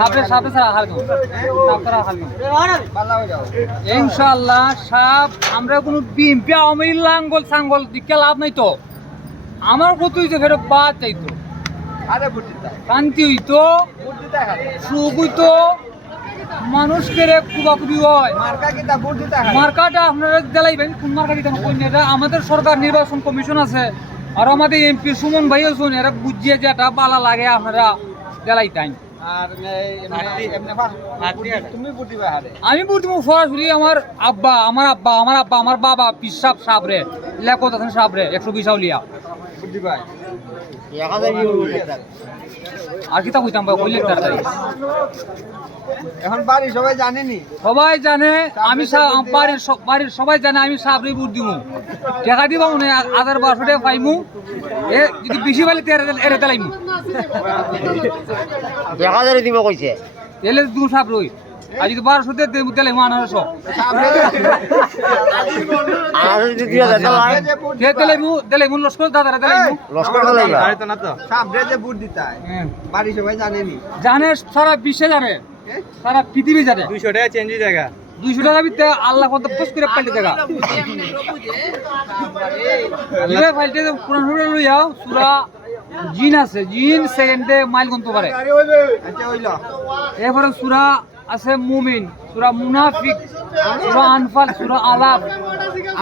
সাপে আমরা কোনো লাঙ্গল সাঙ্গল দিকে লাভ নাই তো। আমার কত হইতো ফেরত চাইতো শান্তি হইতো। সুখ মানুষকে কুবাকুবি হয়। মার্কা কিতা বুট মার্কাটা আপনারা দেলাইবেন কোন মার্কা দিতে এটা আমাদের সরকার নির্বাচন কমিশন আছে। আর আমাদের এমপি সুমন ভাই আছেন এরা বুঝিয়ে যেটা বালা লাগে আপনারা। দেলাইতাই আর এমনি এমনি পাস বুট দিবা আমি সরাসরি আমার আব্বা আমার আব্বা আমার আব্বা আমার বাবা পিসাব সাবরে লেখো আছেন সাবরে একশো বিশ আউলিয়া। বুট দিবা আর কি তা কইতাম ভাই কইলে তাড়াতাড়ি। এখন বাড়ি সবাই জানেনি। সবাই জানে আমি বাড়ির বাড়ির সবাই জানে আমি সাবরে বুট দিমু। টাকা দিবা মনে আধার বারোশো টাকা পাইমু। এ যদি বেশি এরে তেলাইমু দেখা ধরে দিব কইছে। এলে দু সাপ রই আর যদি বারোশো দিয়ে তেলাইমু তেলাইমু তেলাইমু লস্কর দাদারা তেলাইমু লস্কর যে বুট দিতে হ্যাঁ। বাড়ি সবাই জানেনি। জানে সারা বিশ্বে জানে। সারা পৃথিবী জানে। দুইশো টাকা চেঞ্জ জায়গা দুইশো টাকা বিতে আল্লাহ কত পোস করে পাল্টে দেখা ফাইলতে কোরআন সুরা জিন আছে জিন সেকেন্ডে মাইল গুনতে পারে। আচ্ছা হইল এরপরে সুরা আছে মুমিন সুরা মুনাফিক সুরা আনফাল সুরা আলাপ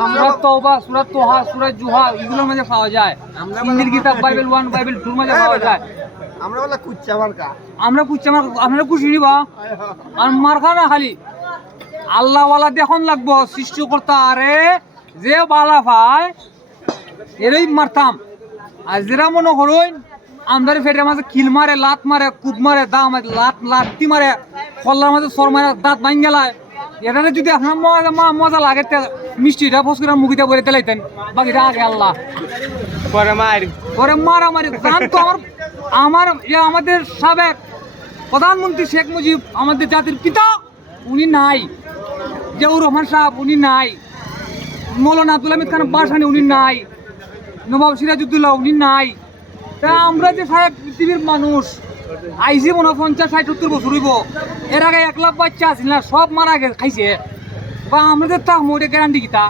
আমরা তওবা সুরা তোহা সুরা জুহা এগুলোর মধ্যে পাওয়া যায়। ইংরেজি কিতাব বাইবেল ওয়ান বাইবেল টুর মধ্যে পাওয়া যায়। আমরা বলে কুচ্চা মার্কা। আমরা আপনারা খুশি নিবা। আর মারখা না খালি। আল্লাহওয়ালা দেখুন লাগবো সৃষ্টিকর্তা আরে যে বালা পায় এরই মারতাম। আর যেরা মনে করুন আমাদের ফেটের মাঝে কিল মারে লাত মারে কুদ মারে দা মারে লাত লাত্তি মারে কল্লার মাঝে সর মারে দাঁত ভাঙ গেলায়। এটাতে যদি আপনার মজা মা- মজা লাগে তে মিষ্টিটা ফস করে মুখিতে বলে তেলাইতেন বাকিটা আগে আল্লাহ। পরে মার। ওরে মারামারি তো আমার আমার ইয়ে আমাদের সাবেক প্রধানমন্ত্রী শেখ মুজিব, আমাদের জাতির পিতা, উনি নাই। জিয়াউর রহমান সাহেব, উনি নাই। মৌলানা আব্দুল হামিদ খান বাসানি, উনি নাই। নবাব সিরাজউদ্দৌলা, উনি নাই। তা আমরা যে সাহেব পৃথিবীর মানুষ আইসি মনে পঞ্চাশ, ষাট, সত্তর বছর হইব। এর আগে এক লাখ বাচ্চা আছিল না, সব মারা গেছে খাইছে। বা আমরা যে এটা গ্যারান্টি কিতা?